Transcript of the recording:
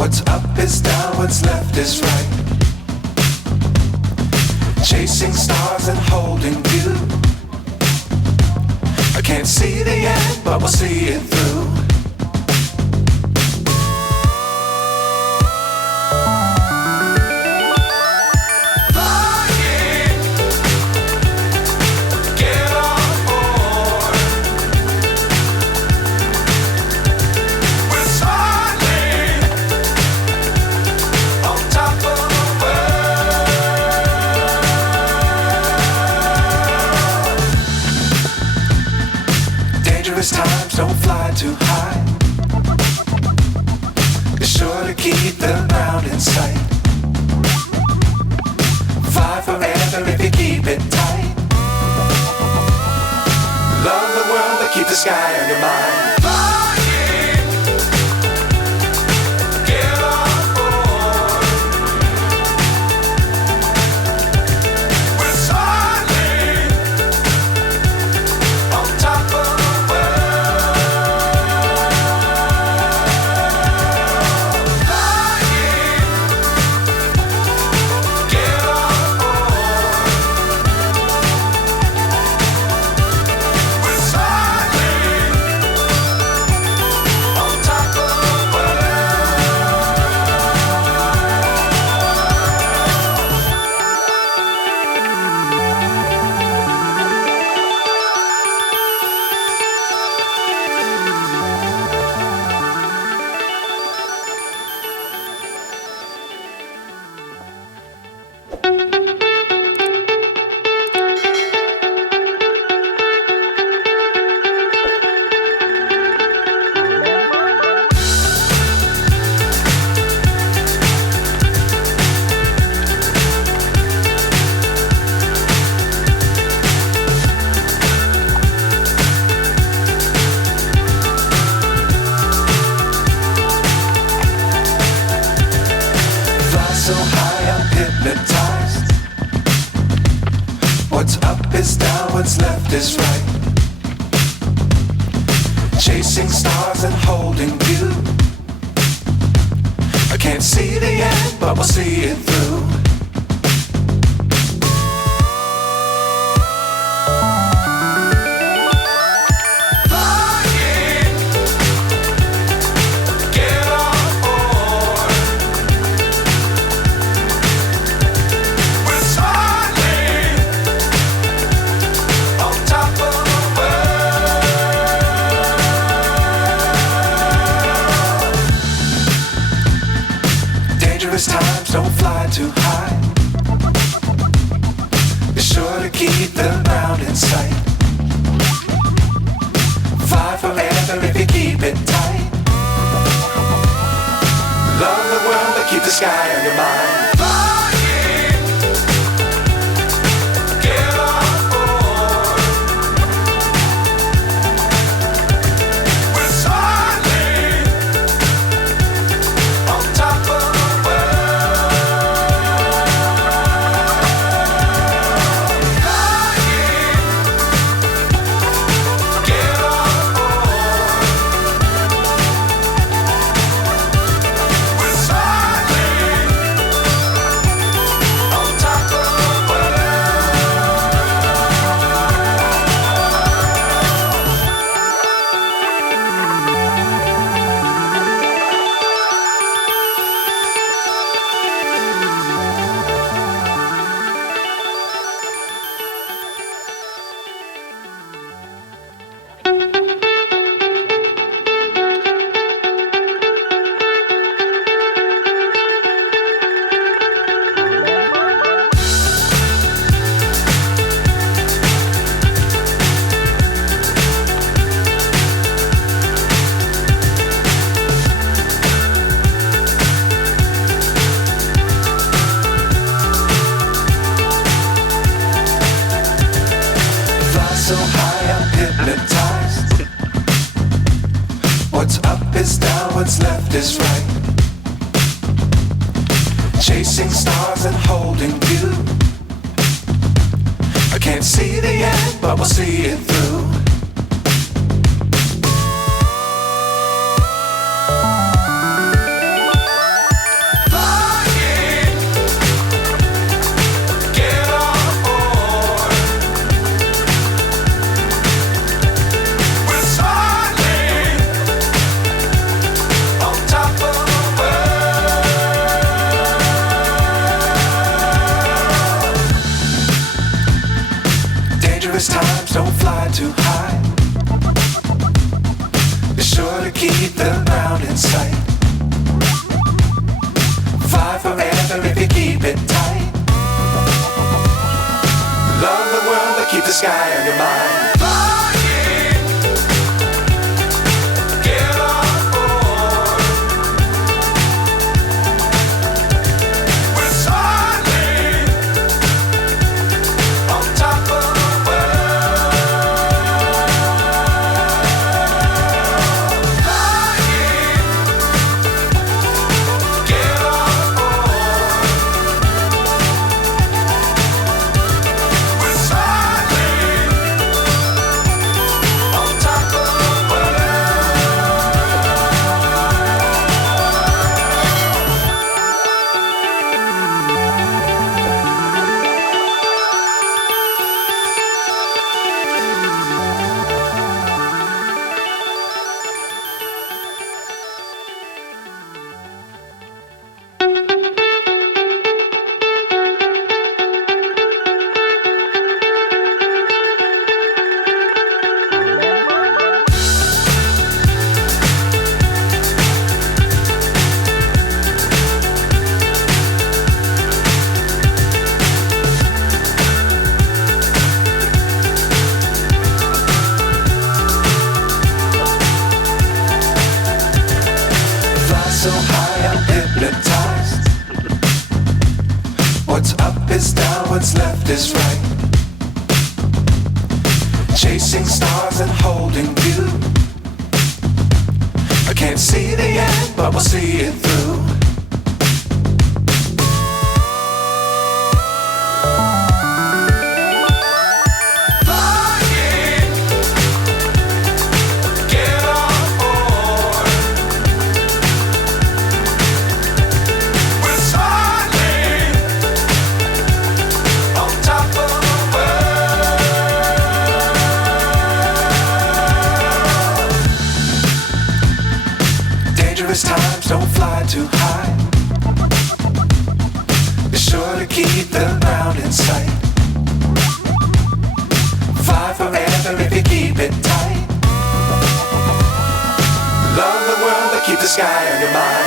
What's up is down, what's left is right. Chasing stars and holding you. I can't see the end, but we'll see it through. Times don't fly too high. Be sure to keep the ground in sight. Fly forever if you keep it tight. Love the world but keep the sky on your mind. So high I'm hypnotized. What's up is down, what's left is right. Chasing stars and holding you. I can't see the end, but we'll see it through. Times don't fly too high. Be sure to keep the ground in sight. Fly forever if you keep it tight. Love the world but keep the sky on your mind. So high I'm hypnotized. What's up is down, what's left is right. Chasing stars and holding you. I can't see the end, but we'll see it through. ground in sight. Fly forever if you keep it tight. Love the world but keep the sky on your mind. So high I'm hypnotized. What's up is down, what's left is right. Chasing stars and holding you. I can't see the end, but we'll see it through. Dangerous times, don't fly too high. Be sure to keep the ground in sight. Fly forever if you keep it tight. Love the world but keep the sky on your mind.